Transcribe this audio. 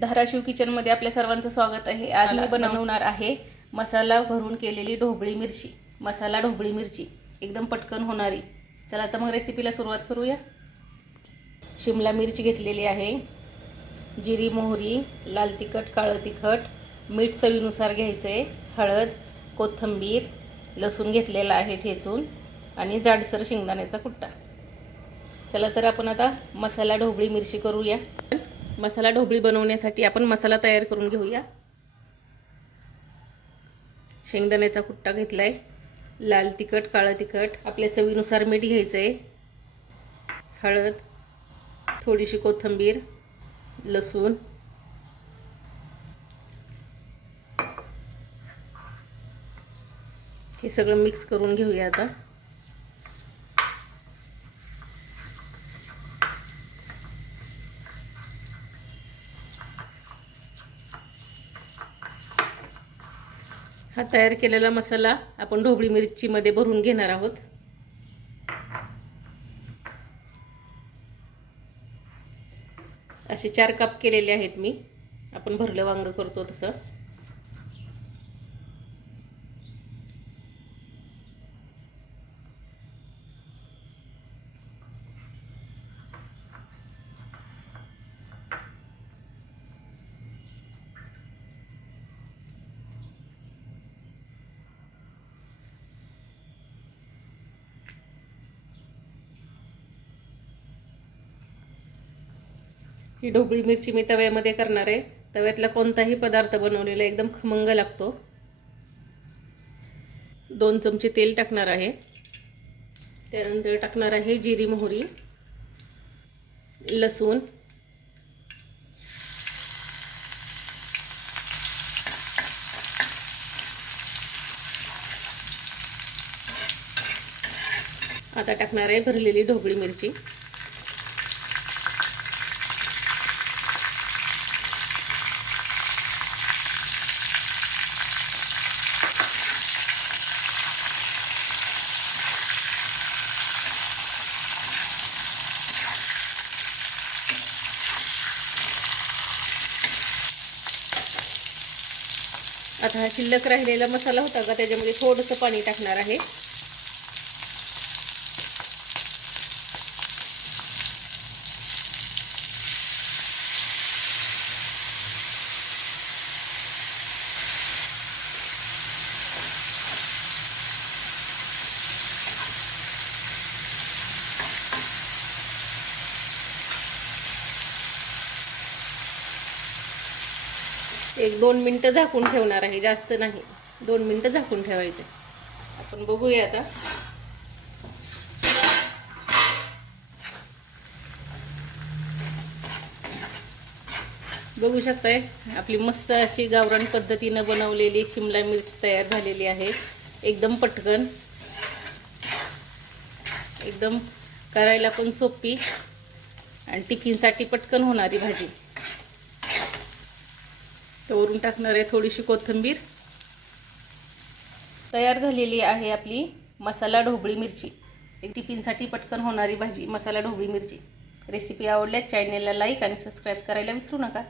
धाराशिव किचनमध्ये आपल्या सर्वांचं स्वागत आहे. आज मी बनवणार आहे मसाला भरून केलेली ढोबळी मिरची. मसाला ढोबळी मिरची. एकदम पटकन होणारी. चला आता मग रेसिपीला सुरुवात करूया. शिमला मिरची घेतलेली आहे. जिरी मोहरी लाल तिखट काळं तिखट मीठ चवीनुसार घ्यायचं आहे हळद कोथिंबीर लसूण घेतलेला आहे ठेचून आणि जाडसर शेंगदाण्याचा कुट्टा. चला तर आपण आता मसाला ढोबळी मिरची करूया. मसाला ढोबळी बनवण्यासाठी आपण मसाला तयार करून घेऊया. शेंगदाण्याचा कुट्टा घेतला आहे लाल तिखट काळं तिखट. आपल्या चवीनुसार मीठ घ्यायचं आहे हळद थोडीशी कोथिंबीर लसूण. हे सगळं मिक्स करून घेऊया आता. हा तयार केलेला मसाला आपण ढोबळी मिरचीमध्ये भरून घेणार आहोत. असे चार कप केलेले आहेत मी. आपण भरलं वांग करतो तसं. ही ढोबळी मिरची मी तव्यामध्ये करणार आहे. तव्यातला कोणताही पदार्थ बनवलेला एकदम खमंग लागतो. दोन चमचे तेल टाकणार आहे. त्यानंतर टाकणार आहे जिरी मोहरी लसूण आता टाकणार आहे भरलेली ढोबळी मिरची. आता हा शिल्लक राहिलेला मसाला होता का त्याच्यामध्ये थोडंसं पाणी टाकणार आहे. एक दोन मिनटं झाकून ठेवणार आहे जास्त नाही. दोन मिनटं झाकून ठेवायचे. आपण बघूया आता. बघू शकताय आपली मस्त अशी गावरान पद्धतीनं बनवलेली शिमला मिरच तयार झालेली आहे. एकदम पटकन. एकदम करायला पण सोपी. आणि टिफिनसाठी पटकन होणारी भाजी. वरून टाकणार आहे थोडीशी कोथिंबीर. तयार झालेली आहे आपली मसाला ढोबळी मिरची. एक टिफिनसाठी पटकन होणारी भाजी मसाला ढोबळी मिरची. रेसिपी आवडल्यास चॅनेलला लाईक आणि सबस्क्राईब करायला विसरू नका.